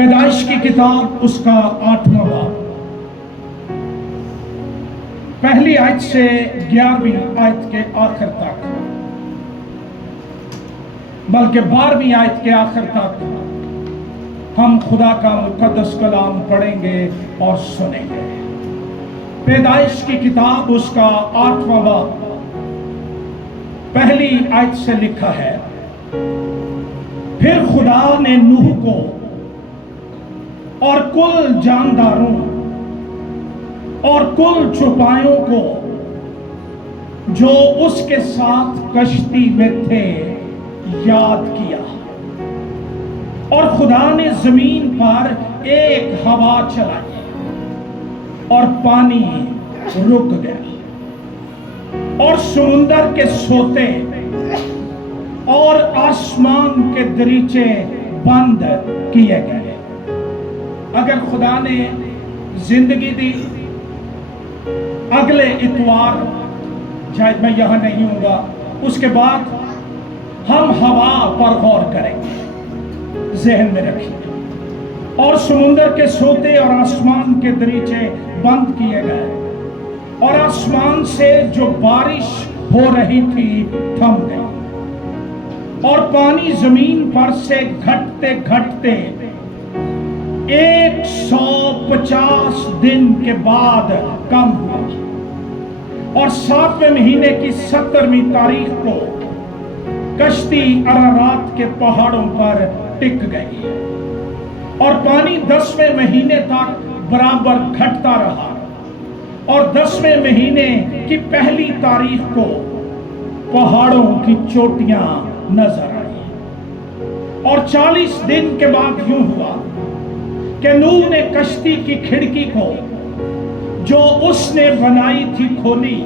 پیدائش کی کتاب اس کا 8واں باب پہلی آیت سے 11ویں آیت کے آخر تک، بلکہ 12ویں آیت کے آخر تک ہم خدا کا مقدس کلام پڑھیں گے اور سنیں گے۔ پیدائش کی کتاب اس کا 8واں باب پہلی آیت سے لکھا ہے، پھر خدا نے نوح کو اور کل جانداروں اور کل چوپایوں کو جو اس کے ساتھ کشتی میں تھے یاد کیا، اور خدا نے زمین پر ایک ہوا چلائی اور پانی رک گیا، اور سمندر کے سوتے اور آسمان کے دریچے بند کیے گئے۔ اگر خدا نے زندگی دی، اگلے اتوار شاید میں یہاں نہیں ہوں گا، اس کے بعد ہم ہوا پر غور کریں گے، ذہن میں رکھیں۔ اور سمندر کے سوتے اور آسمان کے دریچے بند کیے گئے، اور آسمان سے جو بارش ہو رہی تھی تھم گئی، اور پانی زمین پر سے گھٹتے گھٹتے 150 دن کے بعد کم ہوا، اور 7ویں مہینے کی 17ویں تاریخ کو کشتی ارارات کے پہاڑوں پر ٹک گئی، اور پانی 10ویں مہینے تک برابر گھٹتا رہا، اور 10ویں مہینے کی پہلی تاریخ کو پہاڑوں کی چوٹیاں نظر آئی۔ اور 40 دن کے بعد یوں ہوا کہ نوح نے کشتی کی کھڑکی کو جو اس نے بنائی تھی کھولی،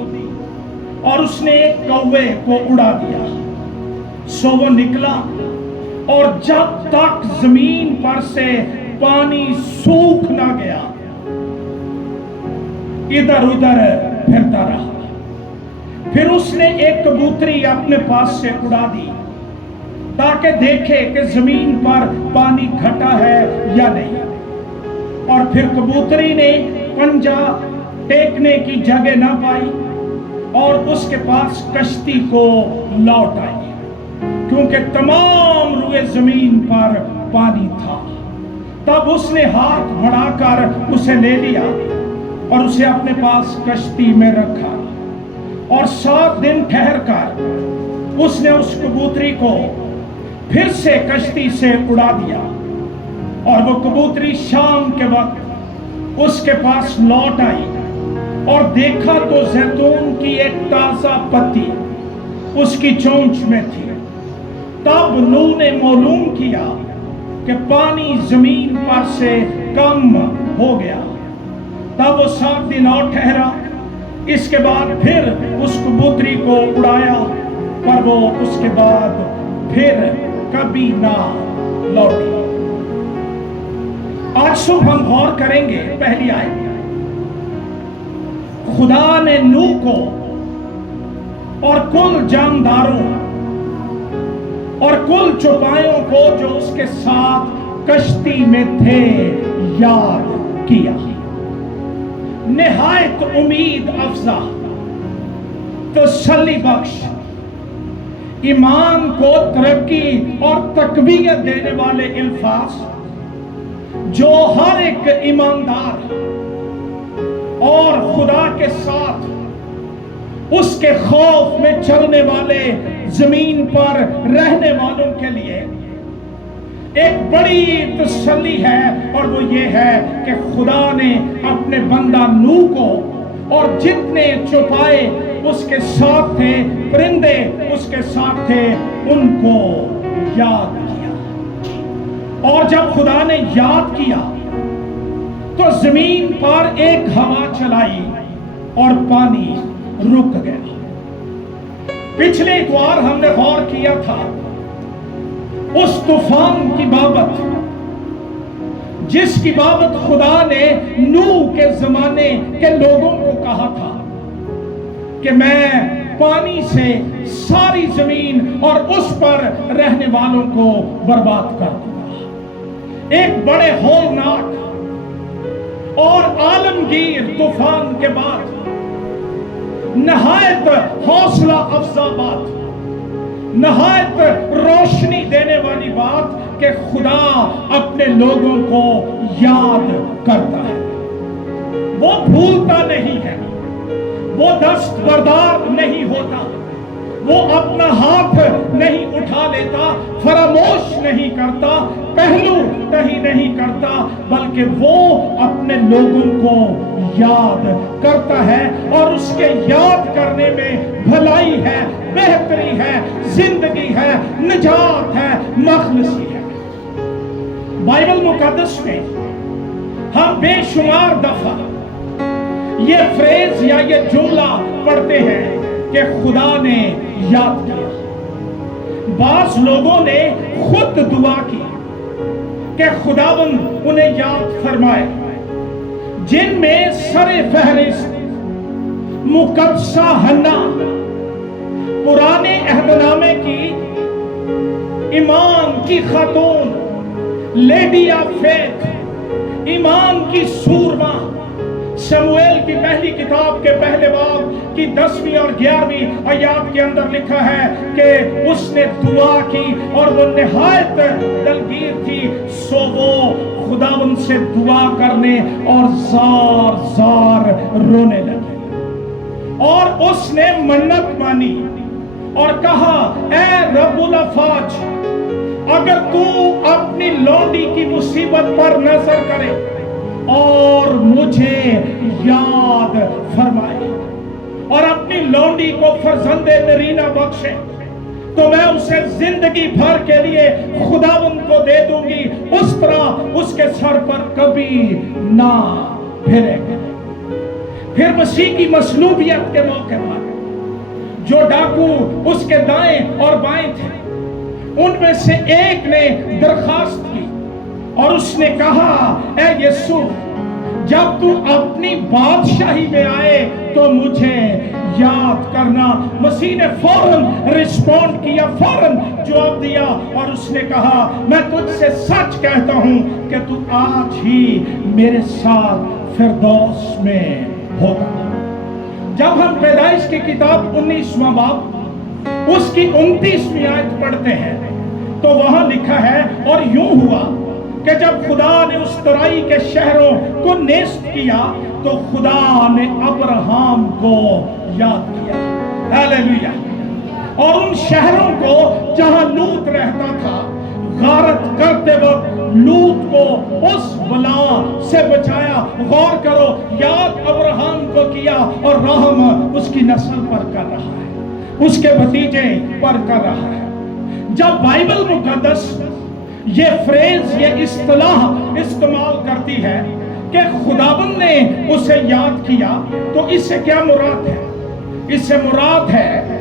اور اس نے ایک کوے کو اڑا دیا، سو وہ نکلا، اور جب تک زمین پر سے پانی سوکھ نہ گیا ادھر ادھر پھرتا رہا۔ پھر اس نے ایک کبوتری اپنے پاس سے اڑا دی تاکہ دیکھے کہ زمین پر پانی گھٹا ہے یا نہیں، اور پھر کبوتری نے پنجہ ٹیکنے کی جگہ نہ پائی، اور اس کے پاس کشتی کو لوٹ آئی، کیونکہ تمام روئے زمین پر پانی تھا۔ تب اس نے ہاتھ بڑھا کر اسے لے لیا اور اسے اپنے پاس کشتی میں رکھا، اور 7 دن ٹھہر کر اس نے اس کبوتری کو پھر سے کشتی سے اڑا دیا، اور وہ کبوتری شام کے وقت اس کے پاس لوٹ آئی، اور دیکھا تو زیتون کی ایک تازہ پتی اس کی چونچ میں تھی۔ تب نوح نے معلوم کیا کہ پانی زمین پر سے کم ہو گیا۔ تب وہ 7 دن اور ٹھہرا، اس کے بعد پھر اس کبوتری کو اڑایا، پر وہ اس کے بعد پھر کبھی نہ لوٹی۔ آج صبح ہم غور کریں گے پہلی آیت، خدا نے نوح کو اور کل جانداروں اور کل چوپایوں کو جو اس کے ساتھ کشتی میں تھے یاد کیا۔ نہایت امید افزا، تسلی بخش، ایمان کو ترقی اور تقویت دینے والے الفاظ جو ہر ایک ایماندار اور خدا کے ساتھ اس کے خوف میں چلنے والے زمین پر رہنے والوں کے لیے ایک بڑی تسلی ہے، اور وہ یہ ہے کہ خدا نے اپنے بندہ نوح کو اور جتنے چوپائے اس کے ساتھ تھے، پرندے اس کے ساتھ تھے، ان کو یاد کیا۔ اور جب خدا نے یاد کیا تو زمین پر ایک ہوا چلائی اور پانی رک گیا۔ پچھلے اتوار ہم نے غور کیا تھا اس طوفان کی بابت جس کی بابت خدا نے نوح کے زمانے کے لوگوں کو کہا تھا کہ میں پانی سے ساری زمین اور اس پر رہنے والوں کو برباد کر دوں گا۔ ایک بڑے ہولناک اور عالمگیر طوفان کے بعد نہایت حوصلہ افزا بات، نہایت روشنی دینے والی بات کہ خدا اپنے لوگوں کو یاد کرتا ہے، وہ بھولتا نہیں ہے، وہ دستبردار نہیں ہوتا، وہ اپنا ہاتھ نہیں اٹھا لیتا، فراموش نہیں کرتا، پہلو تہی نہیں کرتا، بلکہ وہ اپنے لوگوں کو یاد کرتا ہے، اور اس کے یاد کرنے میں بھلائی ہے، بہتری ہے، زندگی ہے، نجات ہے، مخلصی ہے۔ بائبل مقدس میں ہم بے شمار دفعہ یہ فریز یا یہ جملہ پڑھتے ہیں کہ خدا نے یاد کیا۔ بعض لوگوں نے خود دعا کی کہ خداوند انہیں یاد فرمائے، جن میں سر فہرست مقدسہ حنا پرانے عہد نامے کی ایمان کی خاتون، لیڈی آف فیتھ، ایمان کی سورما، شموئیل کی پہلی کتاب کے پہلے باب کی 10ویں اور 11ویں آیات کے اندر لکھا ہے کہ اس نے دعا کی اور وہ نہایت دلگیر تھی، سو وہ خداوند سے دعا کرنے اور زار زار رونے لگے، اور اس نے منت مانی اور کہا، اے رب الافواج، اگر تو اپنی لونڈی کی مصیبت پر نظر کرے اور مجھے یاد فرمائے اور اپنی لونڈی کو فرزند نرینہ بخشے، تو میں اسے زندگی بھر کے لیے خداوند کو دے دوں گی، اس طرح اس کے سر پر کبھی نہ پھرے گا۔ پھر مسیح کی مصلوبیت کے موقع پر جو ڈاکو اس کے دائیں اور بائیں تھے، ان میں سے ایک نے درخواست کی اور اس نے کہا، اے یسوع، جب تو اپنی بادشاہی میں آئے تو مجھے یاد کرنا۔ مسیح نے فوراً رسپونڈ کیا، فوراً جواب دیا، اور اس نے کہا، میں تجھ سے سچ کہتا ہوں کہ تو آج ہی میرے ساتھ فردوس میں ہوگا۔ جب ہم پیدائش کی کتاب 19واں باب اس کی 29ویں آیت پڑھتے ہیں تو وہاں لکھا ہے، اور یوں ہوا کہ جب خدا نے اس ترائی کے شہروں کو نیست کیا تو خدا نے ابراہام کو یاد کیا، ہاللیلویہ، اور ان شہروں کو جہاں لوط رہتا تھا، غارت کرتے وقت لوط کو اس بلا سے بچایا۔ غور کرو، یاد ابراہام کو کیا اور رحم اس کی نسل پر کر رہا ہے، اس کے بھتیجے پر کر رہا ہے۔ جب بائبل مقدس یہ فریز، یہ اصطلاح استعمال کرتی ہے کہ خداوند نے اسے یاد کیا، تو اس سے کیا مراد ہے؟ اس سے مراد ہے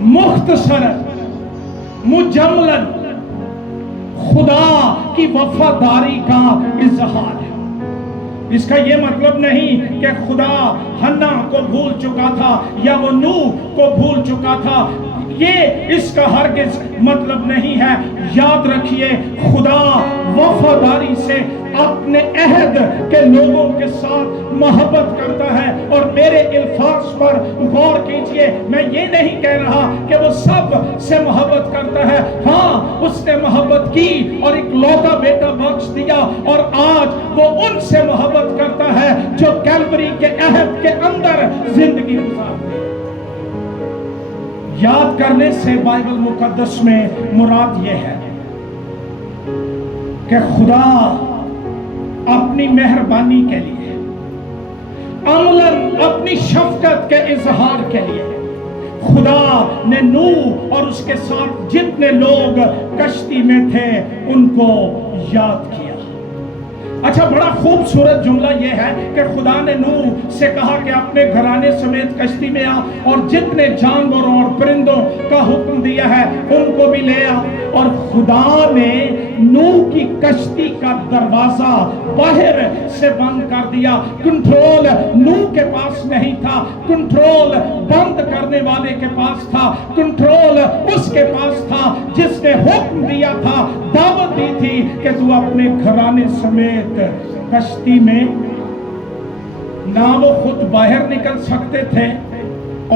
مختصراً مجملاً خدا کی وفاداری کا اظہار ہے۔ اس کا یہ مطلب نہیں کہ خدا حنا کو بھول چکا تھا یا وہ نوح کو بھول چکا تھا، یہ اس کا ہرگز مطلب نہیں ہے۔ یاد رکھیے، خدا وفاداری سے اپنے عہد کے لوگوں کے ساتھ محبت کرتا ہے، اور میرے الفاظ پر غور کیجئے، میں یہ نہیں کہہ رہا کہ وہ سب سے محبت کرتا ہے، ہاں اس نے محبت کی اور ایک لوتا بیٹا بخش دیا، اور آج وہ ان سے محبت کرتا ہے جو کیلوری کے عہد کے اندر زندگی گزارتے ہیں۔ یاد کرنے سے بائبل مقدس میں مراد یہ ہے کہ خدا اپنی مہربانی کے لیے، عملاً اپنی شفقت کے اظہار کے لیے، خدا نے نوح اور اس کے ساتھ جتنے لوگ کشتی میں تھے ان کو یاد کیا۔ اچھا، بڑا خوبصورت جملہ یہ ہے کہ خدا نے نوح سے کہا کہ اپنے گھرانے سمیت کشتی میں آ، اور جتنے جانوروں اور پرندوں کا حکم دیا ہے ان کو بھی لے آ۔ اور خدا نے نوح کی کشتی کا دروازہ باہر سے بند کر دیا. کنٹرول نوح کے پاس نہیں تھا, کنٹرول بند کرنے والے کے پاس تھا, کنٹرول اس کے پاس تھا جس نے حکم دیا تھا, دعوت دی تھی کہ تو اپنے گھرانے سمیت کشتی میں. نہ وہ خود باہر نکل سکتے تھے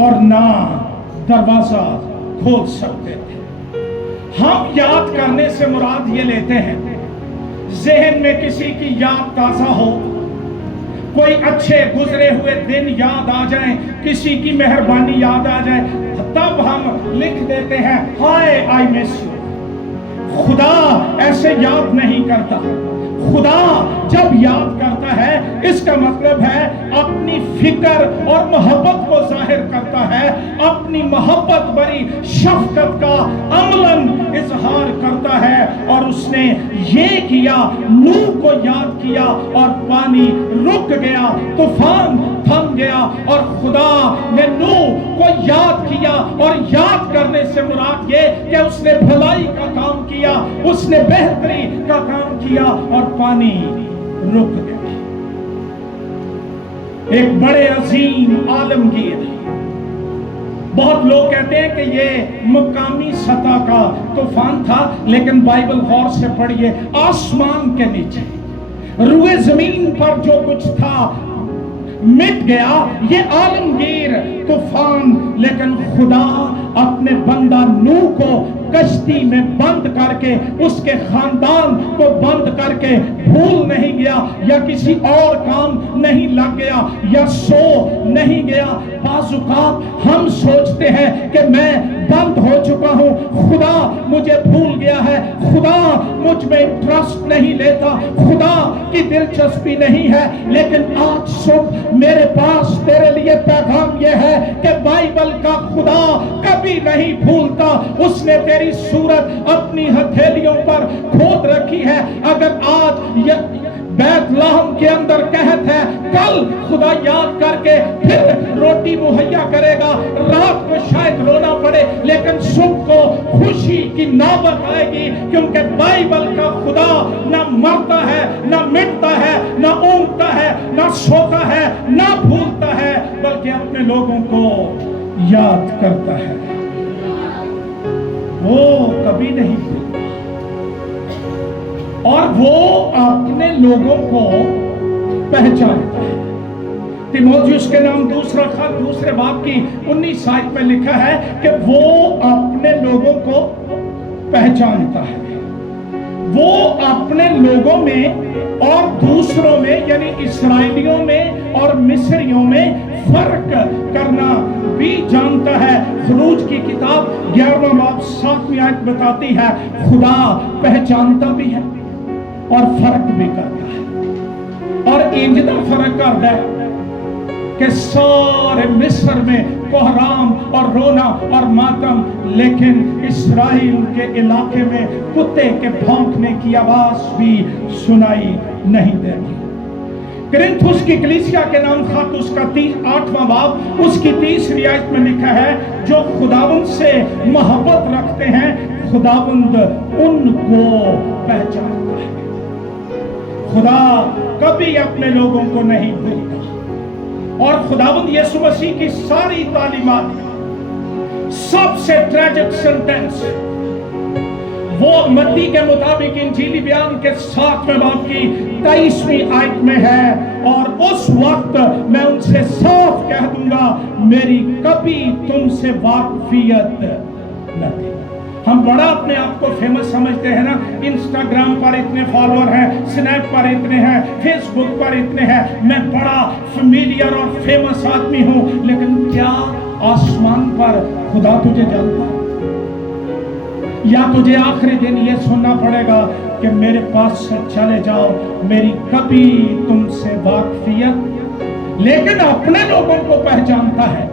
اور نہ دروازہ کھول سکتے تھے. ہم یاد کرنے سے مراد یہ لیتے ہیں ذہن میں کسی کی یاد تازہ ہو, کوئی اچھے گزرے ہوئے دن یاد آ جائیں, کسی کی مہربانی یاد آ جائے, تب ہم لکھ دیتے ہیں ہائے آئی مس یو. خدا ایسے یاد نہیں کرتا. خدا جب یاد کرتا ہے اس کا مطلب ہے اپنی فکر اور محبت کو ظاہر کرتا ہے, اپنی محبت بری شفقت کا عملاً اظہار کرتا ہے. اور اس نے یہ کیا, نوح کو یاد کیا اور پانی رک گیا, طوفان تھم گیا. اور خدا نے نوح کو یاد کیا, اور یاد کرنے سے مراد یہ کہ اس نے بھلائی کا کام کیا, اس نے بہتری کا کام کیا اور پانی رک گیا. ایک بڑے عظیم عالمگیر, بہت لوگ کہتے ہیں کہ یہ مقامی سطح کا طوفان تھا, لیکن بائبل غور سے پڑھیے, آسمان کے نیچے روئے زمین پر جو کچھ تھا مٹ گیا. یہ عالمگیر طوفان, لیکن خدا اپنے بندہ نوح کو کشتی میں بند کر کے, اس کے خاندان کو بند کر کے بھول نہیں گیا, یا کسی اور کام نہیں لگ گیا, یا سو نہیں گیا. بعض اوقات ہم سوچتے ہیں کہ میں بند ہو چکا ہوں, خدا مجھے بھول گیا ہے, خدا مجھ میں انٹرسٹ نہیں لیتا, خدا کی دلچسپی نہیں ہے. لیکن آج صبح میرے پاس تیرے لیے پیغام یہ ہے کہ بائبل کا خدا کبھی نہیں بھولتا. اس نے تیری صورت اپنی ہتھیلیوں پر کھود رکھی ہے. اگر آج بیت لحم کے اندر قحط ہے, کل خدا یاد کر کے پھر روٹی مہیا کرے گا. رات کو شاید رونا پڑے, لیکن صبح کو خوشی کی نوبت آئے گی, کیونکہ بائبل کا خدا نہ مرتا ہے, نہ مٹتا ہے, نہ اونگتا ہے, نہ سوتا ہے, نہ بھولتا ہے, بلکہ اپنے لوگوں کو یاد کرتا ہے. وہ کبھی نہیں بھولتا, اور وہ اپنے لوگوں کو پہچانتا ہے. تیموتھیوس کے نام دوسرا خط دوسرے باب کی 19 آیت میں لکھا ہے کہ وہ اپنے لوگوں کو پہچانتا ہے. وہ اپنے لوگوں میں اور دوسروں میں, یعنی اسرائیلیوں میں اور مصریوں میں فرق کرنا بھی جانتا ہے. خروج کی کتاب 11واں باب 7ویں آیت بتاتی ہے خدا پہچانتا بھی ہے اور فرق بھی کرتا ہے. اور انجدہ فرق کرتا ہے کہ سارے مصر میں کوہرام اور رونا اور ماتم, لیکن اسرائیل کے علاقے میں کتے کے بھونکنے کی آواز بھی سنائی نہیں دیتی. کرنتھوس کی کلیسیا کے نام خط اس کا 8واں باب اس کی 30 آیت میں لکھا ہے جو خداوند سے محبت رکھتے ہیں خداوند ان کو پہچانتا ہے. خدا کبھی اپنے لوگوں کو نہیں بھولتا. اور خداوند یسوع مسیح کی ساری تعلیمات, سب سے ٹریجک سنٹنس وہ متی کے مطابق انجیلی بیان کے 7ویں باب کی 23ویں آیت میں ہے, اور اس وقت میں ان سے صاف کہہ دوں گا میری کبھی تم سے واقفیت نہ تھی. ہم بڑا اپنے آپ کو فیمس سمجھتے ہیں نا, انسٹاگرام پر اتنے فالوور ہیں, سنیپ پر اتنے ہیں, فیس بک پر اتنے ہیں, میں بڑا فیملیئر اور فیمس آدمی ہوں. لیکن کیا آسمان پر خدا تجھے جانتا ہے؟ یا تجھے آخری دن یہ سننا پڑے گا کہ میرے پاس سے چلے جاؤ, میری کبھی تم سے واقفیت. لیکن اپنے لوگوں کو پہچانتا ہے,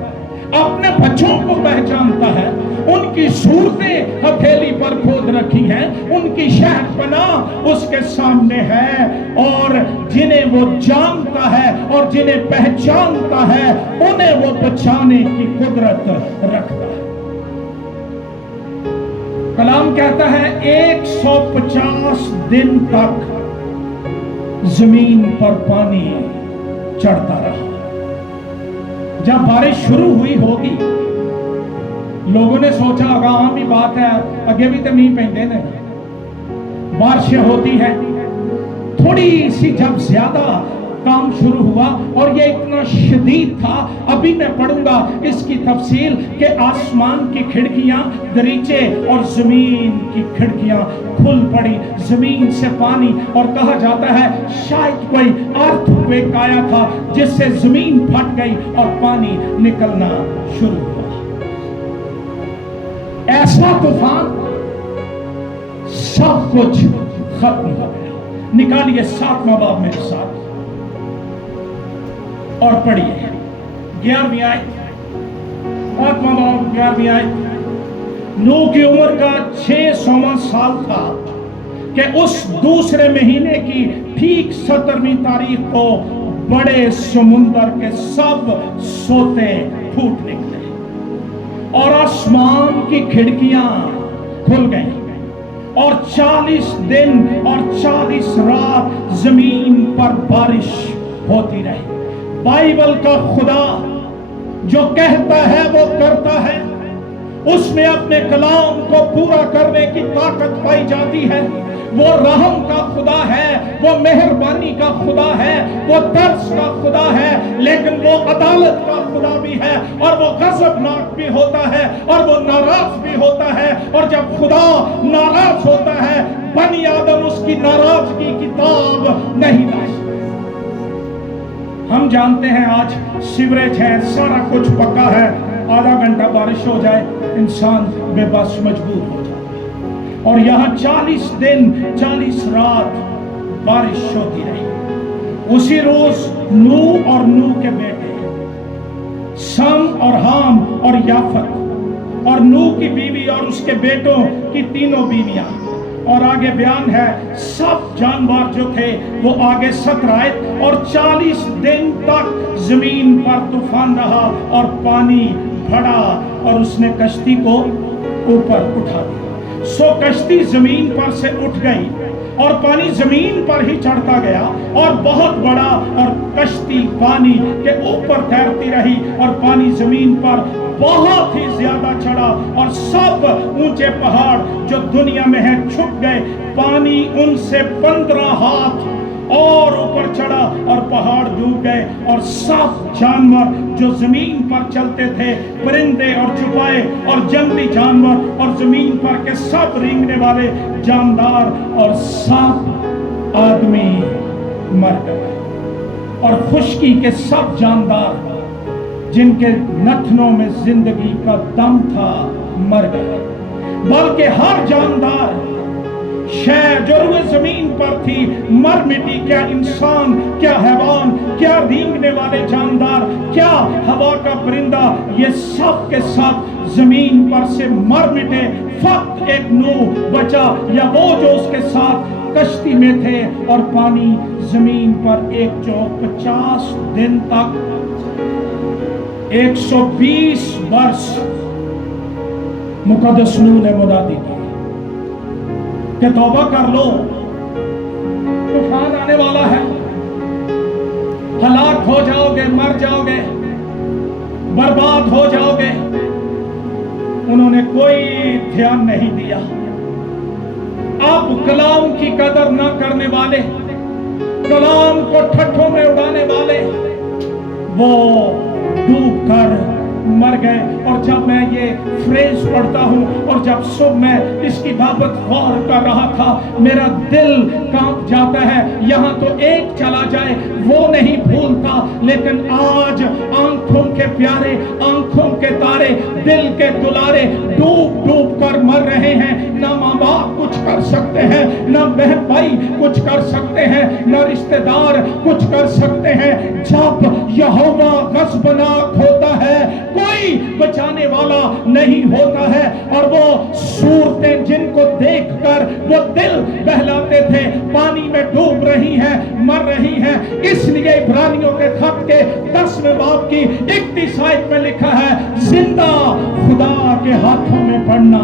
اپنے بچوں کو پہچانتا ہے, ان کی صورتیں ہتھیلی پر کھود رکھی ہیں, ان کی شہر پناہ اس کے سامنے ہے, اور جنہیں وہ جانتا ہے اور جنہیں پہچانتا ہے انہیں وہ بچانے کی قدرت رکھتا ہے. کلام کہتا ہے 150 دن تک زمین پر پانی چڑھتا رہا۔ جب بارش شروع ہوئی ہوگی لوگوں نے سوچا ہوگا عام ہی بات ہے، اگے بھی تو نہیں پہنتے نے، بارشیں ہوتی ہیں۔ تھوڑی سی جب زیادہ کام شروع ہوا اور یہ اتنا شدید تھا، ابھی میں پڑھوں گا اس کی تفصیل کہ آسمان کی کھڑکیاں، دریچے اور زمین کی کھڑکیاں کھل پڑی، زمین سے پانی، اور کہا جاتا ہے شاید کوئی ارتھ کویک آیا تھا جس سے زمین پھٹ گئی اور پانی نکلنا شروع ہوا۔ ایسا طوفان، سب کچھ ختم ہو گیا۔ نکالیے 7واں باب میرے ساتھ اور پڑھیے 11ویں آیت، 8واں باب 11ویں آیت۔ نوح کی عمر کا 600واں سال تھا کہ اس دوسرے مہینے کی ٹھیک 17ویں تاریخ کو بڑے سمندر کے سب سوتے پھوٹ نکلے اور آسمان کی کھڑکیاں کھل گئیں اور 40 دن اور 40 رات زمین پر بارش ہوتی رہی۔ بائبل کا خدا جو کہتا ہے وہ کرتا ہے، اس میں اپنے کلام کو پورا کرنے کی طاقت پائی جاتی ہے۔ وہ رحم کا خدا ہے، وہ مہربانی کا خدا ہے، وہ ترس کا خدا ہے، لیکن وہ عدالت کا خدا بھی ہے، اور وہ غضبناک بھی ہوتا ہے اور وہ ناراض بھی ہوتا ہے۔ اور جب خدا ناراض ہوتا ہے، بنی آدم اس کی ناراضگی کی تاب نہیں لا سکتے۔ ہم جانتے ہیں آج سیوریج ہے، سارا کچھ پکا ہے، آدھا گھنٹہ بارش ہو جائے انسان بے بس مجبور ہو جائے، اور یہاں 40 دن 40 رات بارش ہوتی رہی۔ اسی روز نوح اور نوح کے بیٹے سم اور حام اور یافت اور نوح کی بیوی اور اس کے بیٹوں کی تینوں بیویاں، اور آگے بیان ہے سب جانور جو تھے وہ آگے 17 آیت، اور 40 دن تک زمین پر طوفان رہا اور پانی بڑھا اور اس نے کشتی کو اوپر اٹھا دیا۔ سو کشتی زمین پر سے اٹھ گئی اور پانی زمین پر ہی چڑھتا گیا اور بہت بڑا، اور کشتی پانی کے اوپر تیرتی رہی اور پانی زمین پر بہت ہی زیادہ چڑھا، اور سب اونچے پہاڑ جو دنیا میں ہیں چھپ گئے۔ پانی ان سے 15 ہاتھ اور اوپر چڑھا اور پہاڑ ڈوب گئے، اور سب جانور جو زمین پر چلتے تھے، پرندے اور چوپائے اور جنگلی جانور اور زمین پر کے سب رینگنے والے جاندار اور سب آدمی مر گئے، اور خشکی کے سب جاندار جن کے نتنوں میں زندگی کا دم تھا مر گئے، بلکہ ہر جاندار شے جو روئے زمین پر تھی مر مٹی۔ کیا انسان، کیا حیوان، کیا رینگنے والے جاندار، کیا ہوا کا پرندہ، یہ سب کے سب زمین پر سے مر مٹے۔ فقط ایک نوح بچا، یا وہ جو اس کے ساتھ کشتی میں تھے، اور پانی زمین پر 150 دن تک 120 برس مقدس نوح نے منادی کی کہ توبہ کر لو، طوفان آنے والا ہے، ہلاک ہو جاؤ گے، مر جاؤ گے، برباد ہو جاؤ گے۔ انہوں نے کوئی دھیان نہیں دیا۔ اب کلام کی قدر نہ کرنے والے، کلام کو ٹھٹھوں میں اڑانے والے، وہ ڈوب کر مر گئے۔ اور جب میں یہ فریز پڑھتا ہوں اور جب صبح میں اس کی بابت غور کر رہا تھا، میرا دل کانپ جاتا ہے۔ یہاں تو ایک چلا جائے وہ نہیں بھولتا، لیکن آج آنکھوں کے پیارے، آنکھوں کے تارے، دل کے دلارے ڈوب ڈوب کر مر رہے ہیں۔ نہ ماں باپ کچھ کر سکتے ہیں، نہ بہن بھائی کچھ کر سکتے ہیں، نہ رشتہ دار کچھ کر سکتے ہیں۔ جب یہوہ غضبناک ہوتا ہے کوئی بچانے والا نہیں ہوتا ہے، اور وہ صورتیں جن کو دیکھ کر وہ دل بہلاتے تھے پانی میں ڈوب رہی ہیں، مر رہی ہیں۔ اس لیے عبرانیوں کے خط کے 10ویں باب کی 31 آیت میں لکھا ہے، زندہ خدا کے ہاتھوں میں پڑنا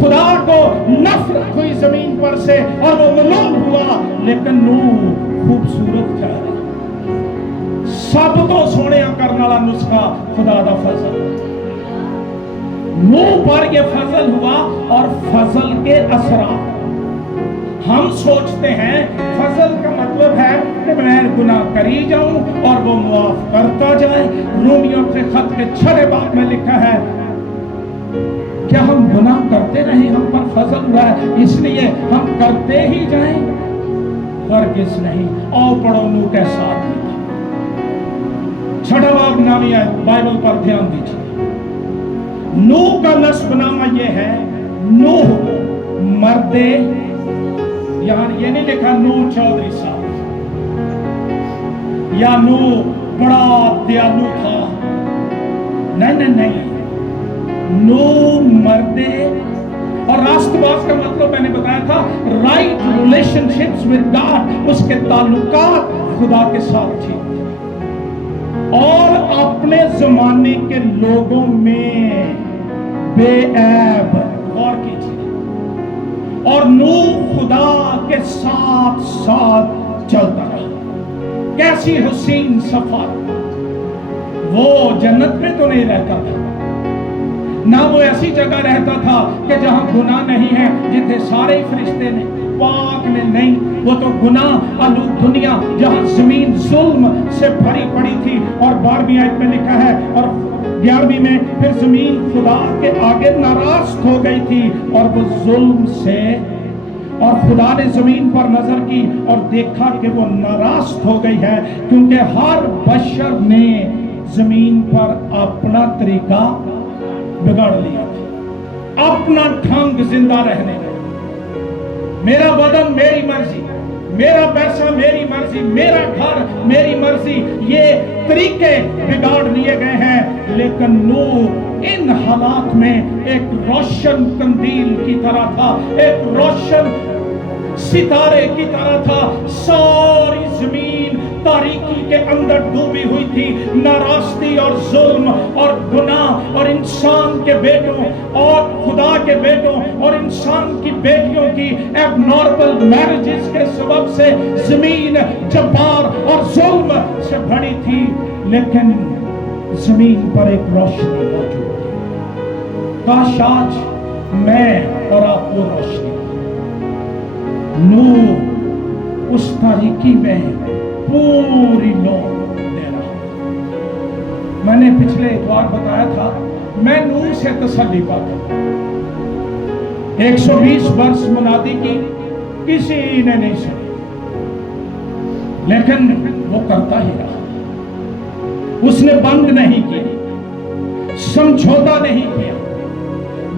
خدا کو نفرت ہوئی زمین پر سے اور وہ ملعون ہوا، لیکن نوح خوبصورت تھا۔ سب تو سونے کرنے والا نسخہ خدا دا فضل، نوح پر یہ فضل ہوا اور فضل کے اثرات۔ ہم سوچتے ہیں فضل کا مطلب ہے کہ میں گناہ کری جاؤں اور وہ معاف کرتا جائے۔ رومیوں کے خط کے 6 باب میں لکھا ہے کیا ہم گناہ کرتے رہیں ہم پر فضل ہوا ہے اس لیے ہم کرتے ہی جائیں؟ ہرگز نہیں۔ آؤ پڑھو نوح کے ساتھ 6 باب نامی ہے، بائبل پر دھیان دیجیے۔ نوح کا نسب نامہ یہ ہے نوح مردے، یہاں یہ نہیں لکھا نوح چودھری صاحب یا نوح بڑا دیالو تھا، نہیں، نوح مردے۔ اور راست باز کا مطلب میں نے بتایا تھا right relationships with God, اس کے تعلقات خدا کے ساتھ تھی اور اپنے زمانے کے لوگوں میں بے عیب۔ غور کیجیے، اور نوح خدا کے ساتھ ساتھ چلتا رہا۔ کیسی حسین سفر! وہ جنت میں تو نہیں رہتا تھا، نہ وہ ایسی جگہ رہتا تھا کہ جہاں گناہ نہیں ہے، جتنے سارے فرشتے نے پاک میں نہیں، وہ تو گناہ آلود دنیا جہاں زمین ظلم سے بھری پڑی تھی۔ اور 12ویں آیت میں لکھا ہے اور 11ویں میں پھر زمین خدا کے آگے ناراض ہو گئی تھی اور وہ ظلم سے، اور خدا نے زمین پر نظر کی اور دیکھا کہ وہ ناراض ہو گئی ہے، کیونکہ ہر بشر نے زمین پر اپنا طریقہ بگاڑ لیا تھا، اپنا ڈھنگ زندہ رہنے کا۔ میرا بدن میری مرضی، میرا پیسہ میری مرضی، میرا گھر میری مرضی، یہ طریقے بگاڑ لیے گئے ہیں۔ لیکن نوح ان حالات میں ایک روشن قندیل کی طرح تھا، ایک روشن ستارے کی طرح تھا۔ ساری زمین تاریکی کے اندر ڈوبی ہوئی تھی، ناراستی اور ظلم اور گناہ اور انسان کے بیٹوں اور خدا کے بیٹوں اور انسان کی بیٹیوں کی ایب نارمل میرجز کے سبب سے زمین جبار اور ظلم سے بھری تھی، لیکن زمین پر ایک روشنی موجود ہے۔ کاش آج میں اور آپ وہ روشنی، نور اس تاریکی میں پوری لو دے رہا۔ میں نے پچھلے اتوار بتایا تھا میں نور سے تسلی پاتا، 120 برس منادی کی کسی نے نہیں سنی، لیکن وہ کرتا ہی رہا۔ اس نے بند نہیں کیا، سمجھوتا نہیں کیا،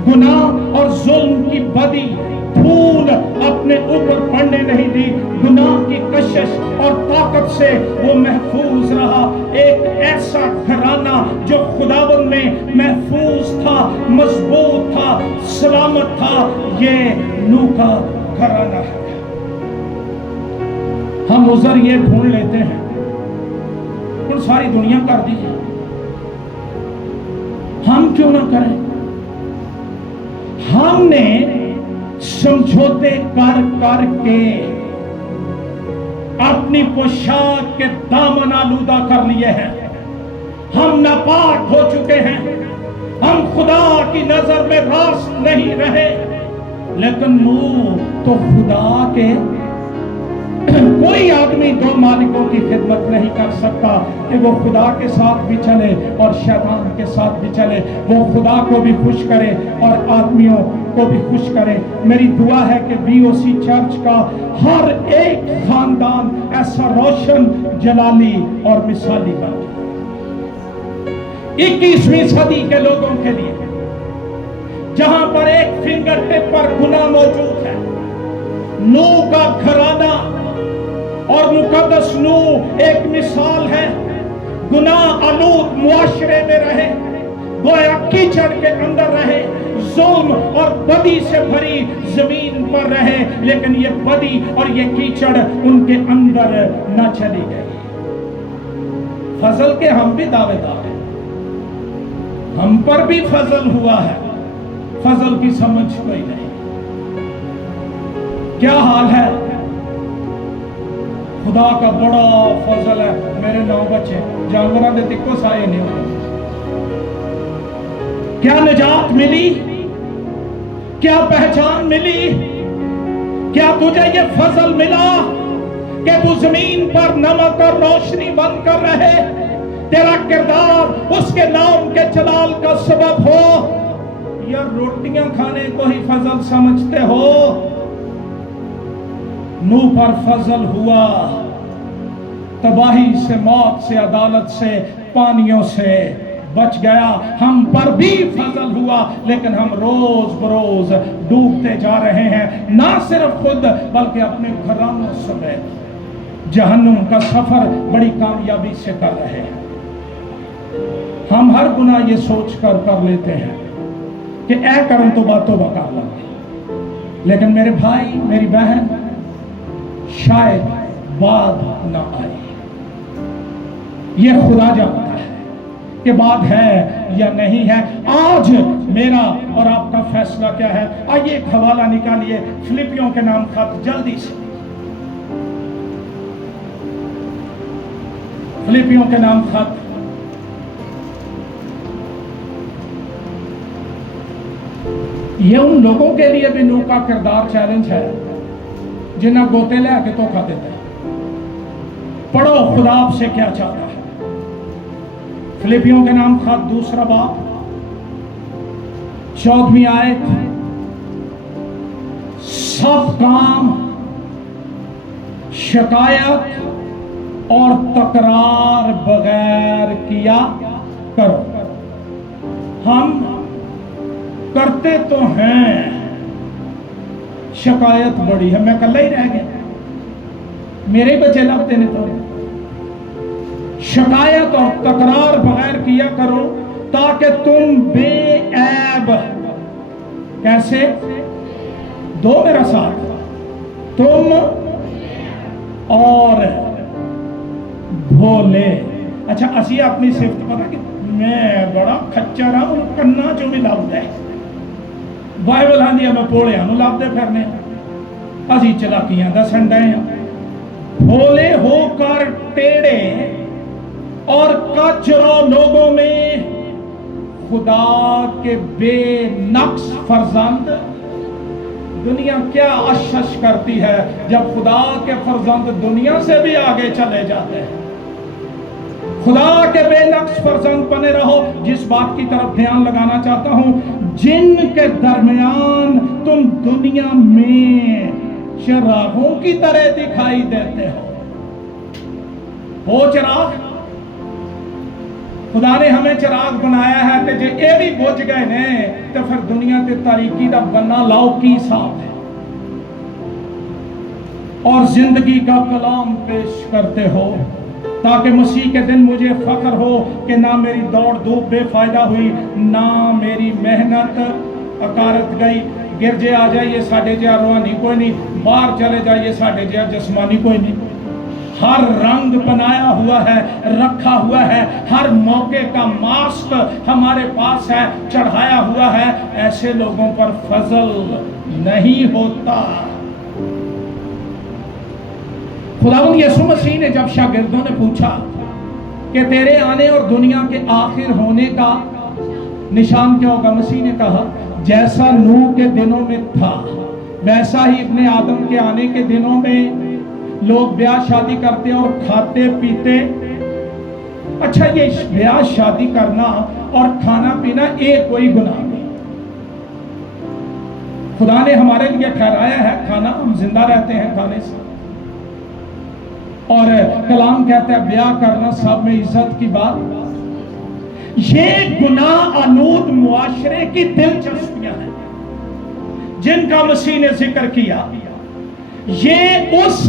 گناہ اور ظلم کی بدی پھول اپنے اوپر پڑنے نہیں دی، گناہ کی کشش اور طاقت سے وہ محفوظ رہا۔ ایک ایسا گھرانہ جو خداوند میں محفوظ تھا، مضبوط تھا، سلامت تھا، یہ نوح کا گھرانہ ہے۔ ہم عذر یہ ڈھونڈ لیتے ہیں اور ساری دنیا کر دی ہے، ہم کیوں نہ کریں؟ ہم نے سمجھوتے کر کر کے اپنی پوشاک کے دامن آلودہ کر لیے ہیں، ہم ناپاک ہو چکے ہیں، ہم خدا کی نظر میں راست نہیں رہے۔ لیکن نوح تو خدا کے، کوئی آدمی 2 مالکوں کی خدمت نہیں کر سکتا کہ وہ خدا کے ساتھ بھی چلے اور شیطان کے ساتھ بھی چلے، وہ خدا کو بھی خوش کرے اور آدمیوں کو بھی خوش کرے۔ میری دعا ہے کہ BOC چرچ کا ہر ایک خاندان ایسا روشن، جلالی اور مثالی بن جائے 21ویں صدی کے لوگوں کے لیے، جہاں پر ایک فنگر ٹپ پر گناہ موجود ہے۔ نوح کا گھرانہ اور مقدس نوح ایک مثال ہے۔ گناہ آلود معاشرے میں رہے، گویا کیچڑ کے اندر رہے، ظلم اور بدی سے بھری زمین پر رہے، لیکن یہ بدی اور یہ کیچڑ ان کے اندر نہ چلی گئی۔ فضل کے ہم بھی دعوے دار ہیں، ہم پر بھی فضل ہوا ہے، فضل کی سمجھ کوئی نہیں. کیا حال ہے؟ خدا کا بڑا فضل ہے. میرے 9 بچے جانوراں دے تکو سائے نہیں ہوتے. کیا نجات ملی؟ کیا پہچان ملی؟ کیا تجھے یہ فضل ملا کہ تو زمین پر نمک اور روشنی بن کر رہے؟ تیرا کردار اس کے نام کے جلال کا سبب ہو، یا روٹیاں کھانے کو ہی فضل سمجھتے ہو؟ نوح پر فضل ہوا، تباہی سے، موت سے، عدالت سے، پانیوں سے بچ گیا. ہم پر بھی فضل ہوا، لیکن ہم روز بروز ڈوبتے جا رہے ہیں، نہ صرف خود بلکہ اپنے گھرانوں سمیت جہنم کا سفر بڑی کامیابی سے کر رہے ہیں. ہم ہر گناہ یہ سوچ کر لیتے ہیں کہ اے کرن تو باتوں بکار لگے، لیکن میرے بھائی میری بہن شاید بعد نہ آئے. یہ خدا جانتا ہے کہ بات ہے یا نہیں ہے. آج میرا اور آپ کا فیصلہ کیا ہے؟ آئیے ایک حوالہ نکالیے، فلپیوں کے نام خط، جلدی سے فلپیوں کے نام خط. یہ ان لوگوں کے لیے بھی نوح کا کردار چیلنج ہے جنہیں گوتے لے کے دھوکا دیتے ہیں. پڑھو خدا آپ سے کیا چاہتا ہے. فلپیوں کے نام خط 2 باب 14ویں آیت. سب کام شکایت اور تکرار بغیر کیا کرو. ہم کرتے تو ہیں، شکایت بڑی ہے. میں کل ہی رہ گیا، میرے بچے لگتے نے تو. شکایت اور تکرار بغیر کیا کرو تاکہ تم بے عیب. کیسے؟ دو میرا ساتھ. تم اور بھولے. اچھا اسی اپنی صفت پتا کہ میں بڑا کھچر ہوں، کنا جو بھی لفظ ہے بائبل آندی ہے میں پوڑیا نو لفظ پھرنے اسی چلاکیاں دسن ڈے ہیں. بھولے ہو کر ٹیڑے اور کچرو لوگوں میں خدا کے بے نقص فرزند. دنیا کیا اشش کرتی ہے جب خدا کے فرزند دنیا سے بھی آگے چلے جاتے ہیں. خدا کے بے نقص فرزند بنے رہو. جس بات کی طرف دھیان لگانا چاہتا ہوں، جن کے درمیان تم دنیا میں چراغوں کی طرح دکھائی دیتے ہو چراغ. خدا نے ہمیں چراغ بنایا ہے کہ جے اے بھی بجھ گئے نے تو پھر دنیا تے تاریکی دا بننا لاؤ کی حساب ہے. اور زندگی کا کلام پیش کرتے ہو تاکہ مسیح کے دن مجھے فخر ہو کہ نہ میری دوڑ دھوپ بے فائدہ ہوئی، نہ میری محنت اکارت گئی. گرجے آ جائیے ساڑھے جہاں روحانی کوئی نہیں، باہر چلے جائیے ساڑھے جہاں جسمانی کوئی نہیں. ہر رنگ بنایا ہوا ہے، رکھا ہوا ہے، ہر موقع کا ماسک ہمارے پاس ہے، چڑھایا ہوا ہے. ایسے لوگوں پر فضل نہیں ہوتا. خداوند یسوع مسیح نے جب شاگردوں نے پوچھا کہ تیرے آنے اور دنیا کے آخر ہونے کا نشان کیا ہوگا، مسیح نے کہا جیسا نوح کے دنوں میں تھا ویسا ہی ابن آدم کے آنے کے دنوں میں لوگ بیاہ شادی کرتے اور کھاتے پیتے. اچھا یہ بیاہ شادی کرنا اور کھانا پینا ایک کوئی گناہ نہیں. خدا نے ہمارے لیے ٹھہرایا ہے کھانا، ہم زندہ رہتے ہیں کھانے سے. اور کلام کہتا ہے بیاہ کرنا سب میں عزت کی بات. یہ گناہ آلود معاشرے کی دلچسپیاں ہیں جن کا مسیح نے ذکر کیا. یہ اس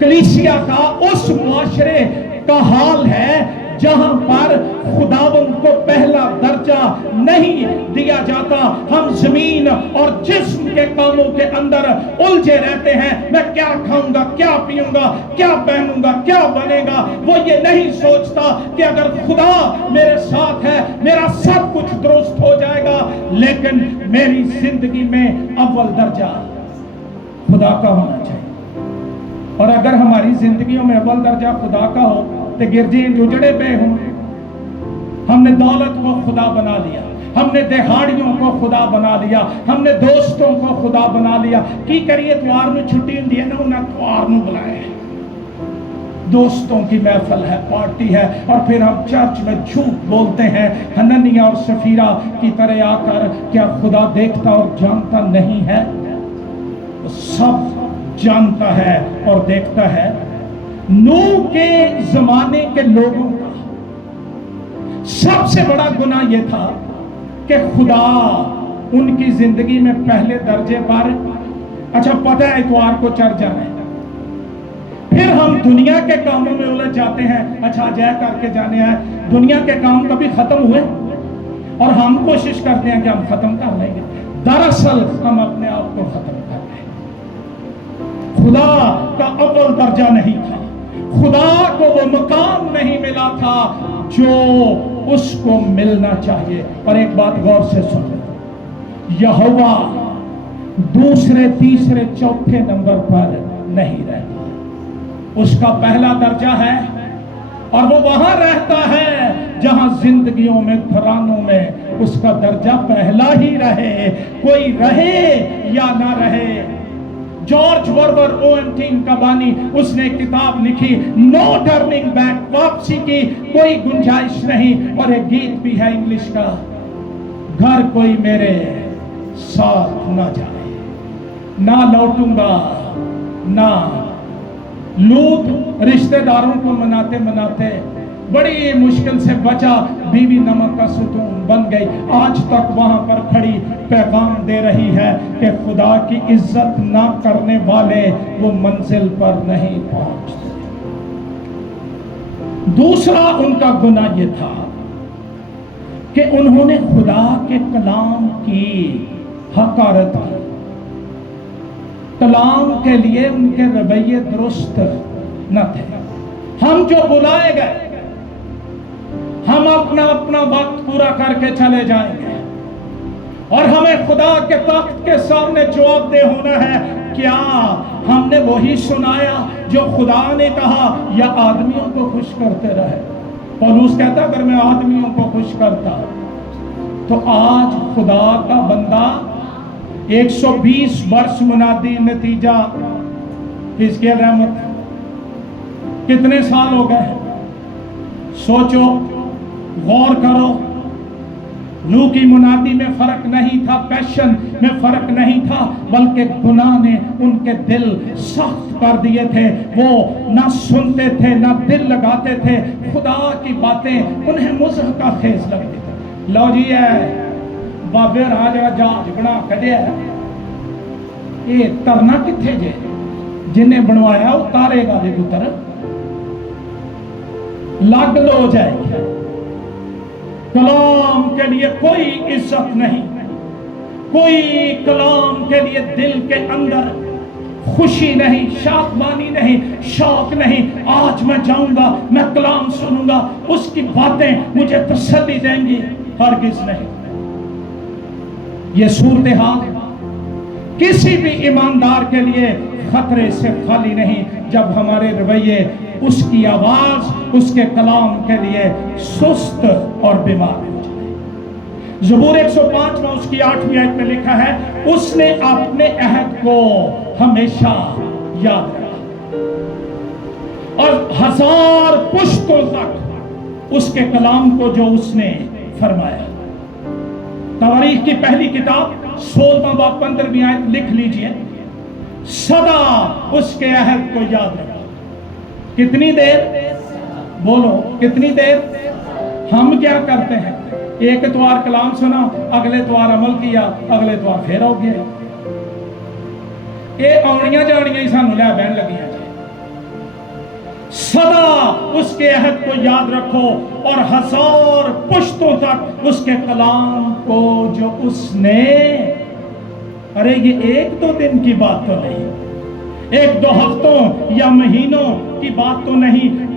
کلیسیا کا، اس معاشرے کا حال ہے جہاں پر خداوند کو پہلا درجہ نہیں دیا جاتا. ہم زمین اور جسم کے کاموں کے اندر الجھے رہتے ہیں. میں کیا کھاؤں گا، کیا پیوں گا، کیا پہنوں گا، کیا بنے گا. وہ یہ نہیں سوچتا کہ اگر خدا میرے ساتھ ہے میرا سب کچھ درست ہو جائے گا. لیکن میری زندگی میں اول درجہ خدا کا ہونا چاہیے. اور اگر ہماری زندگیوں میں اول درجہ خدا کا ہو تو گرجے جڑے پہ ہوں. ہم نے دولت کو خدا بنا لیا, ہم نے دہاڑیوں کو خدا بنا لیا, ہم نے دوستوں کو خدا بنا لیا. کی کریے اتوار میں چھٹی ہوندی ہے نا, انہیں اتوار میں بلائے, دوستوں کی محفل ہے, پارٹی ہے, اور پھر ہم چرچ میں جھوٹ بولتے ہیں حننیہ اور سفیرہ کی طرح آ کر. کیا خدا دیکھتا اور جانتا نہیں ہے؟ وہ سب جانتا ہے اور دیکھتا ہے. نوح کے زمانے کے لوگوں کا سب سے بڑا گناہ یہ تھا کہ خدا ان کی زندگی میں پہلے درجے پر, اچھا پتہ ہے اتوار کو چرچ جانا ہے, پھر ہم دنیا کے کاموں میں الجھ جاتے ہیں. اچھا جے کر کے جانے ہیں, دنیا کے کام کبھی ختم ہوئے؟ اور ہم کوشش کرتے ہیں کہ ہم ختم کر لیں گے. دراصل ہم اپنے آپ کو ختم کر رہے ہیں. خدا کا اول درجہ نہیں تھا, خدا کو وہ مقام نہیں ملا تھا جو اس کو ملنا چاہیے. اور ایک بات غور سے سن لیں, یہوہ دوسرے تیسرے چوتھے نمبر پر نہیں رہتا. اس کا پہلا درجہ ہے, اور وہ وہاں رہتا ہے جہاں زندگیوں میں گھرانوں میں اس کا درجہ پہلا ہی رہے, کوئی رہے یا نہ رہے. جارج وربر اوینٹین کا بانی, اس نے کتاب لکھی نو ٹرننگ بیک, واپسی کی کوئی گنجائش نہیں. اور ایک گیت بھی ہے انگلش کا, گھر کوئی میرے ساتھ نہ جائے, نہ لوٹوں گا نہ. لوط رشتہ داروں کو مناتے مناتے بڑی مشکل سے بچا, بیوی نمک کا ستون بن گئی. آج تک وہاں پر کھڑی پیغام دے رہی ہے کہ خدا کی عزت نہ کرنے والے وہ منزل پر نہیں پہنچتے. دوسرا ان کا گناہ یہ تھا کہ انہوں نے خدا کے کلام کی حقارت کی. کلام کے لیے ان کے رویے درست نہ تھے. ہم جو بلائے گئے, ہم اپنا وقت پورا کر کے چلے جائیں گے, اور ہمیں خدا کے تخت کے سامنے جواب دہ ہونا ہے. کیا ہم نے وہی سنایا جو خدا نے کہا, یا آدمیوں کو خوش کرتے رہے؟ پولس کہتا اگر میں آدمیوں کو خوش کرتا تو آج خدا کا بندہ 120 برس منادی, نتیجہ حزقیل رحمت کتنے سال ہو گئے؟ سوچو, غور کرو. نوح کی منادی میں فرق نہیں تھا, پیشن میں فرق نہیں تھا, بلکہ گناہ نے ان کے دل سخت کر دیے تھے. وہ نہ سنتے تھے نہ دل لگاتے تھے. خدا کی باتیں انہیں مزح کا خیز لگتی تھی. لو جی ہے بابے راجا جہاز بنا کھڑیا ہے, یہ ترنا کتھے جے, جنہیں بنوایا وہ تارے گا دے پتر, لگ لو جائے. کلام کے لیے کوئی عزت نہیں, کوئی کلام کے لیے دل کے اندر خوشی نہیں, شادمانی نہیں, شوق نہیں. آج میں جاؤں گا, میں کلام سنوں گا, اس کی باتیں مجھے تسلی دیں گی, ہرگز نہیں. یہ صورتحال کسی بھی ایماندار کے لیے خطرے سے خالی نہیں جب ہمارے رویے اس کی آواز, اس کے کلام کے لیے سست اور بیمار ہو جائے. زبور 105 میں اس کی 8ویں آیت میں لکھا ہے, اس نے اپنے عہد کو ہمیشہ یاد رکھا اور 1000 پشتوں تک اس کے کلام کو جو اس نے فرمایا. تواریخ کی پہلی کتاب 16واں باب 15ویں آیت لکھ لیجئے, سدا اس کے عہد کو یاد رکھا. کتنی دیر؟ بولو کتنی دیر؟ ہم کیا کرتے ہیں, ایک اتوار کلام سنا, اگلے اتوار عمل کیا, اگلے اتوار پھر ہو گیا. یہ آنیاں جانیاں ہی سانو لے بہن لگیاں. سدا اس کے عہد کو یاد رکھو اور 1000 پشتوں تک اس کے کلام کو جو اس نے, ارے یہ ایک دو دن کی بات تو نہیں, ایک دو ہفتوں یا مہینوں کی بات تو نہیں,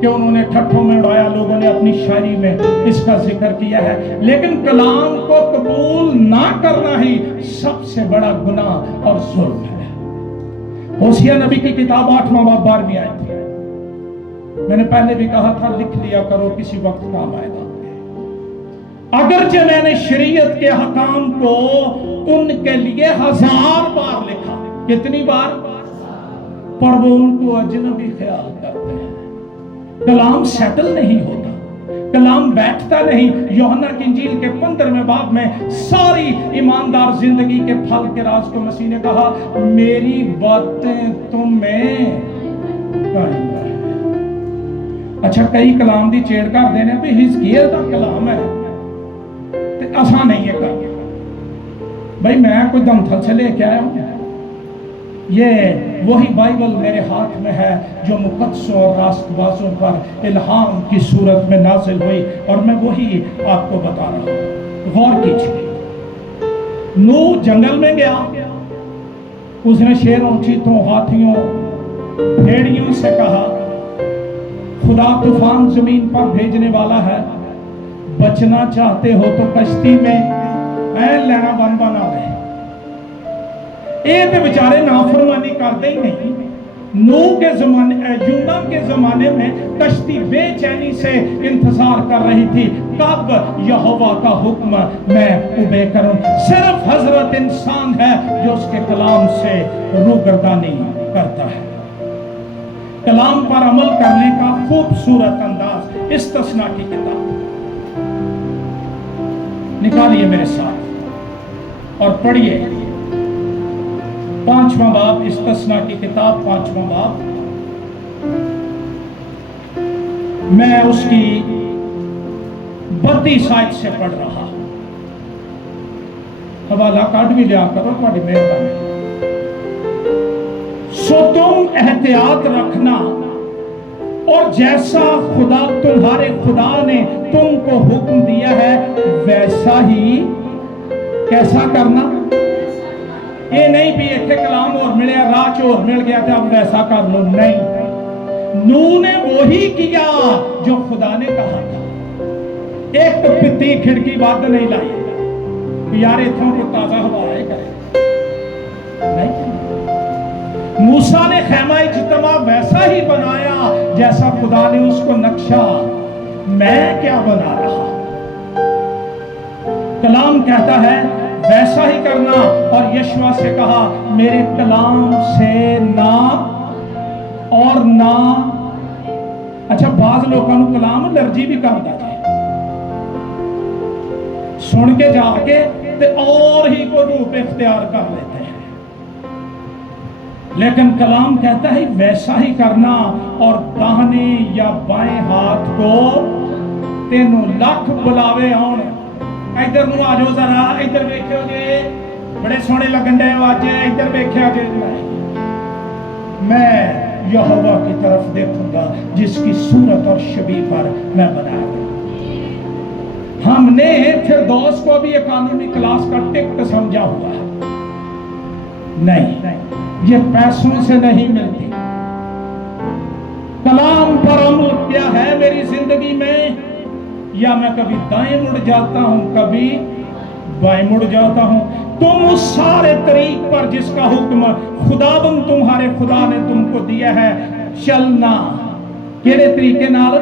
کہ انہوں نے ٹھٹھوں میں اڑایا، لوگوں نے اپنی شاعری میں اس کا ذکر کیا ہے، لیکن کلام کو قبول نہ کرنا ہی سب سے بڑا گناہ اور ظلم ہے۔ ہوشیہ نبی کی کتاب 8واں باب 12ویں آیت ہے۔ میں نے پہلے بھی کہا تھا لکھ لیا کرو، کسی وقت کام آئے گا۔ اگرچہ میں نے شریعت کے حکام کو ان کے لیے 1000 بار لکھا، کتنی بار؟ پر وہ ان کو اجنبی خیال کرتے ہیں۔ کلام سیٹل نہیں ہوتا، کلام بیٹھتا نہیں۔ یوحنا کی انجیل کے 15ویں باب میں ساری ایماندار زندگی کے پھل کے راز کو مسیح نے کہا، میری باتیں تم میں قائم رہے۔ اچھا کئی کلام دی چھیڑ کر دینے بھی حزقیل دا کلام ہے آسان نہیں ہے کر بھائی میں کوئی دم تھل سے لے کے آیا ہوں، یہ وہی بائبل میرے ہاتھ میں ہے جو مقدسوں اور راست بازوں پر الہام کی صورت میں نازل ہوئی، اور میں وہی آپ کو بتا رہا ہوں۔ غور کیجیے، نوح جنگل میں گیا، اس نے شیروں، چیتوں، ہاتھیوں، بھیڑیوں سے کہا خدا طوفان زمین پر بھیجنے والا ہے، بچنا چاہتے ہو تو کشتی میں لینا بن بنا رہے۔ ایک بیچارے نافرمانی کرتے ہی نہیں۔ نوح کے زمانے، یونان کے زمانے میں کشتی بے چینی سے انتظار کر رہی تھی کب یہوہ کا حکم میں اوبے کروں۔ صرف حضرت انسان ہے جو اس کے کلام سے روگردانی کرتا ہے۔ کلام پر عمل کرنے کا خوبصورت انداز، استثناء کی کتاب نکالیے میرے ساتھ اور پڑھیے 5واں باب، استثناء کی کتاب 5واں باب، میں اس کی 32 آیت سے پڑھ رہا ہوں۔ حوالہ کارڈ بھی لیا کرو، تمہاری مہربانی۔ سو تم احتیاط رکھنا اور جیسا خدا تمہارے خدا نے تم کو حکم دیا ہے ویسا ہی کیسا کرنا۔ یہ نہیں بھی ایتھے کلام اور ملے، راچ اور مل گیا تھا اب ویسا کر لو، نہیں۔ نوح نے وہی کیا جو خدا نے کہا تھا۔ ایک تو پتی کھڑکی بات نہیں لائی یار اتھوں کو تازہ ہوا ہے کرے، نہیں۔ موسیٰ نے خیمہ اجتماع ویسا ہی بنایا جیسا خدا نے اس کو نقشہ، میں کیا بنا رہا۔ کلام کہتا ہے ویسا ہی کرنا، اور یشوع سے کہا میرے کلام سے نہ اور نہ۔ اچھا بعض لوگوں کو کلام الرجی بھی کرتا ہے، سن کے جا کے اور ہی کو روپ اختیار کر لیتے ہیں، لیکن کلام کہتا ہے ویسا ہی کرنا، اور داہنے یا بائیں ہاتھ کو تینوں لاکھ بلاوے آن۔ ادھر نو آ جاؤ ذرا، ادھر دیکھو جی بڑے سونے لگن ڈے آج، ادھر دیکھا جی میں یہوہ کی طرف دیکھوں گا جس کی صورت اور شبیہ پر میں بنایا گیا۔ ہم نے فردوس کو بھی اکانومی کلاس کا ٹکٹ سمجھا ہوا ہے، نہیں، یہ پیسوں سے نہیں ملتی۔ کلام پر عمل کیا ہے میری زندگی میں، یا میں کبھی دائیں مڑ جاتا ہوں کبھی بائیں مڑ جاتا ہوں۔ تم اس سارے طریق پر جس کا حکم خداوند تمہارے خدا نے تم کو دیا ہے چلنا، کیڑے طریقے نال؟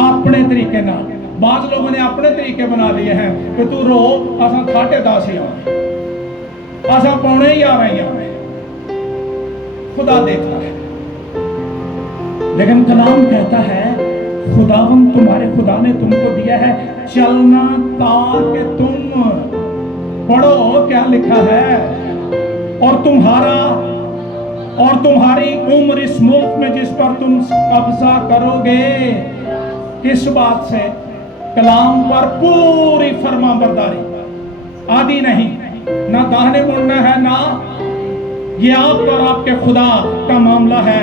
اپنے طریقے نال۔ بعض لوگوں نے اپنے طریقے بنا لیے ہیں کہ تو رو اساں 10:30 ہی آئے، اساں 11:45 ہی آئے، خدا دیکھتا ہے۔ لیکن کلام کہتا ہے خداوند تمہارے خدا نے تم کو دیا ہے چلنا تاکہ تم، پڑھو کیا لکھا ہے، اور تمہاری عمر اس ملک میں جس پر تم قبضہ کرو گے، کس بات سے؟ کلام پر پوری فرما برداری، آدھی نہیں، نہ داہنے مڑنا ہے، نہ یہ آپ اور آپ کے خدا کا معاملہ ہے،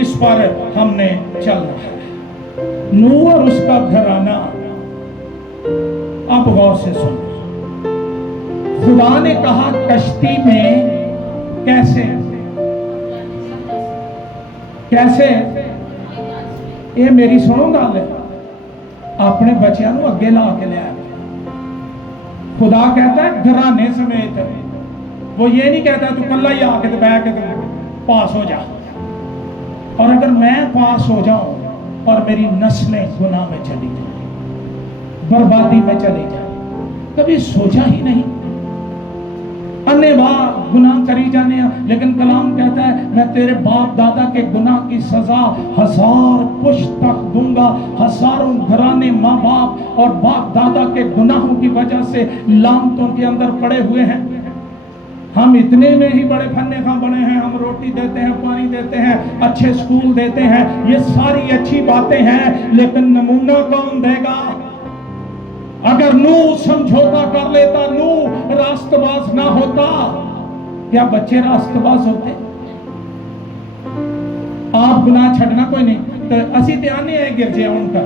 اس پر ہم نے چلنا ہے۔ نوح اور اس کا گھرانہ، اب غور سے سنو، خدا نے کہا کشتی میں کیسے یہ میری سنو گل ہے، اپنے بچیاں نو اگے لا کے لیا۔ خدا کہتا ہے گھرانے سمیت، وہ یہ نہیں کہتا تو کلا ہی آ کے بیٹھ کے پاس ہو جا۔ اور اگر میں پاس ہو جاؤں اور میری نسلیں گناہ میں چلی جائیں، بربادی میں چلی جائیں، کبھی سوچا ہی نہیں، انے واہ گناہ کری جانے ہیں، لیکن کلام کہتا ہے میں تیرے باپ دادا کے گناہ کی سزا 1000 پشت تک دوں گا۔ ہزاروں گھرانے ماں باپ اور باپ دادا کے گناہوں کی وجہ سے لعنتوں کے اندر پڑے ہوئے ہیں۔ ہم اتنے میں ہی بڑے پھنے خواہ بنے ہیں، ہم روٹی دیتے ہیں، پانی دیتے ہیں، اچھے سکول دیتے ہیں، یہ ساری اچھی باتیں ہیں، لیکن نمونہ کون دے گا؟ اگر نوح سمجھوتا کر لیتا، نوح راست باز نہ ہوتا، کیا بچے راست باز ہوتے؟ آپ گناہ چھڑنا کوئی نہیں، تو اسی تے آنے آئے گرجے ان کا،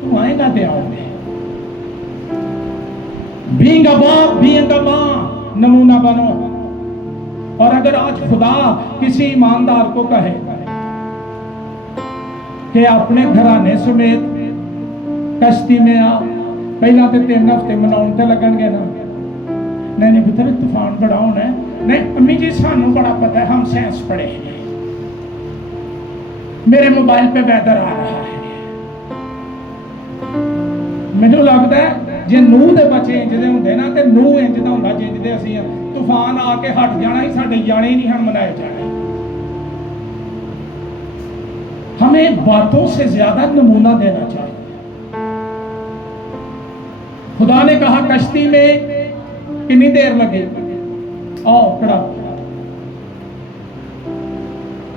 تو آئے گا تے آؤں گے۔ بینگ باپ بینگ ماں، نمونہ بنو۔ اور اگر آج خدا کسی ایماندار کو کہے کہ اپنے گھرانے سمیت کشتی میں آ، پہلا تے 3 ہفتے مناؤن تے لگن گے نا، نہیں پتر طوفان بڑا ہونا ہے، نہیں امی جی سانوں بڑا پتہ ہے، ہم سائنس پڑھے ہیں، میرے موبائل پہ ویدر آ رہا ہے۔ مجھے لگتا ہے جی نوح دے بچے انجدے ہوندے نا تے نوح انجدہ ہوندا جنجدے اسی ہیں، طوفان آ کے ہٹ جانا ہی ساڈے جانے ہی نہیں ہم منائے جانے۔ ہمیں باتوں سے زیادہ نمونہ دینا چاہیے۔ خدا نے کہا کشتی میں کتنی دیر لگے، آؤ کھڑا،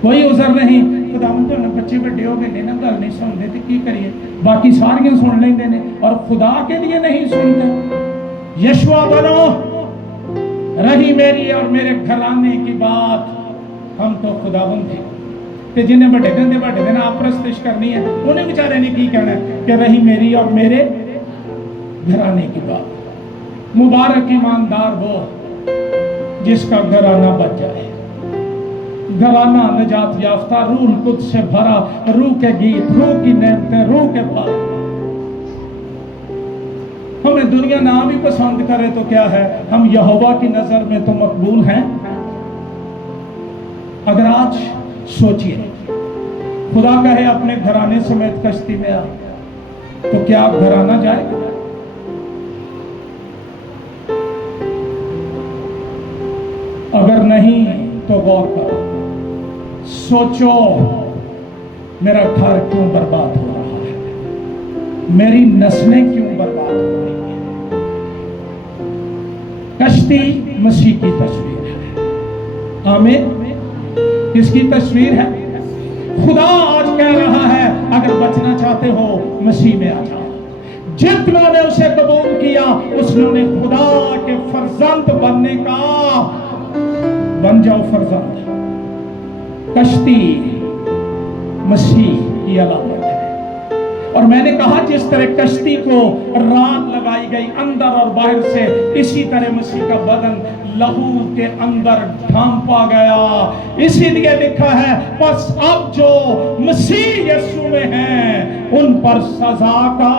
کوئی عذر نہیں، خدا مجھے بچے بڑے ہو گئے نا گل نہیں سنتے تو کی کریے، باقی ساریاں سن لیندے نے اور خدا کے لیے نہیں سنتے۔ یشوع بنو، رہی میری اور میرے گھرانے کی بات، ہم تو خدا بندے کہ جنہیں بڑے دن آپ پرستش کرنی ہے، انہیں بیچارے نے کی کہنا ہے کہ رہی میری اور میرے گھرانے کی بات۔ مبارک ایماندار وہ جس کا گھرانہ بچ جائے، گھرانہ نجات یافتہ، روح القدس سے بھرا، روح کے گیت، روح کی نعمتیں، روح کے پھل۔ ہمیں دنیا نہ بھی پسند کرے تو کیا ہے، ہم یہوہ کی نظر میں تو مقبول ہیں۔ اگر آج سوچئے خدا کہے اپنے گھرانے سمیت کشتی میں آ، تو کیا گھرانہ جائے گا؟ اگر نہیں تو غور کرو، سوچو میرا گھر کیوں برباد ہو رہا ہے، میری نسلیں کیوں برباد ہو رہی ہیں۔ کشتی مسیح کی تصویر ہے، آمین۔ کس کی تصویر ہے؟ خدا آج کہہ رہا ہے اگر بچنا چاہتے ہو مسیح میں آ جاؤ۔ جتنوں نے اسے قبول کیا اس نے خدا کے فرزند بننے کا، بن جاؤ فرزند۔ کشتی مسیح کی علامت ہے، اور میں نے کہا جس طرح کشتی کو رات لگائی گئی اندر اور باہر سے، اسی طرح مسیح کا بدن لہو کے اندر ڈھانپا گیا۔ اسی لیے لکھا ہے پس اب جو مسیح یسوع میں ہیں ان پر سزا کا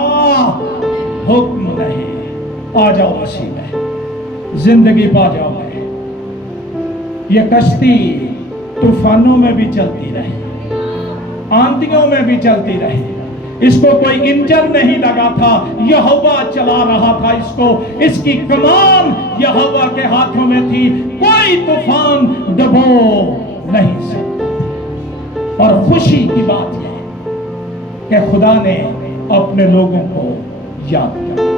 حکم نہیں۔ آ جاؤ مسیح میں، زندگی پا جاؤ گے۔ یہ کشتی طوفانوں میں بھی چلتی رہی، آندھیوں میں بھی چلتی رہی، اس کو کوئی انجن نہیں لگا تھا، یہوہ چلا رہا تھا اس کو، اس کی کمان یہوہ کے ہاتھوں میں تھی، کوئی طوفان ڈبو نہیں سکتا۔ اور خوشی کی بات یہ کہ خدا نے اپنے لوگوں کو یاد کیا۔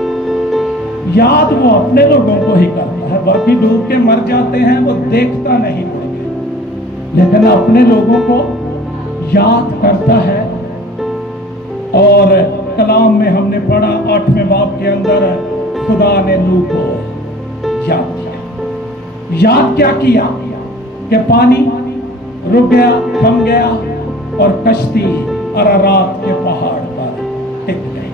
یاد وہ اپنے لوگوں کو ہی کرتا ہے، باقی ڈوب کے مر جاتے ہیں وہ دیکھتا نہیں مجھے، لیکن اپنے لوگوں کو یاد کرتا ہے۔ اور کلام میں ہم نے پڑھا 8ویں باب کے اندر خدا نے نوح کو یاد کیا۔ یاد کیا کیا کہ پانی رک گیا، تھم گیا، اور کشتی ارارات کے پہاڑ پر ٹک گئی۔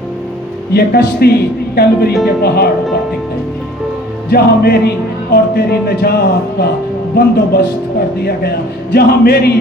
یہ کشتی کلوری کے پہاڑ پر ٹک گئی تھی، جہاں میری اور تیری نجات کا بندوبست کر دیا گیا، جہاں میری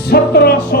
1700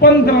15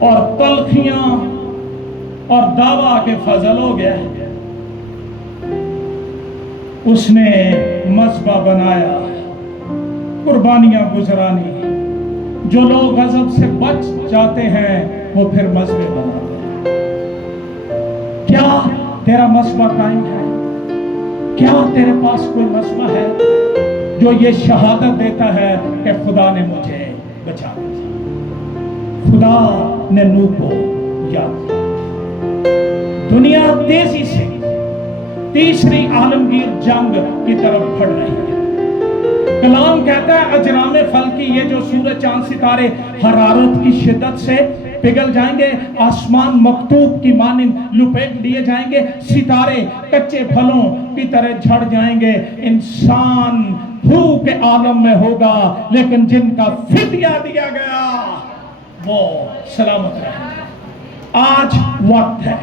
اور تلخیاں اور دعویٰ کے فضل ہو گیا. اس نے مذبح بنایا، قربانیاں گزرانی. جو لوگ غضب سے بچ جاتے ہیں وہ پھر مذبح بناتے ہیں. کیا تیرا مذبح قائم ہے؟ کیا تیرے پاس کوئی مذبح ہے جو یہ شہادت دیتا ہے کہ خدا نے مجھے بچا دیا، خدا نے نوح کو یاد کیا؟ دنیا تیزی سے تیسری عالمگیر جنگ کی طرف بڑھ رہی ہے. کلام کہتا ہے اجرام فلکی، یہ جو سورج چاند ستارے حرارت کی شدت سے پگھل جائیں گے، آسمان مکتوب کی مانند لپیٹ لیے جائیں گے، ستارے کچے پھلوں کی طرح جھڑ جائیں گے. انسان بھوک کے عالم میں ہوگا، لیکن جن کا فدیہ دیا گیا وہ سلامت رہیں گے. آج وقت ہے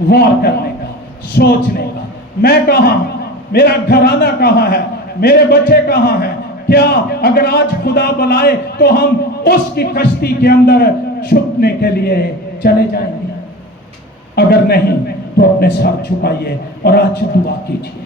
غور کرنے کا، سوچنے کا. میں کہاں ہوں؟ میرا گھرانہ کہاں ہے؟ میرے بچے کہاں ہیں؟ کیا اگر آج خدا بلائے تو ہم اس کی کشتی کے اندر چھپنے کے لیے چلے جائیں گے؟ اگر نہیں تو اپنے سر جھکائیے اور آج دعا کیجیے.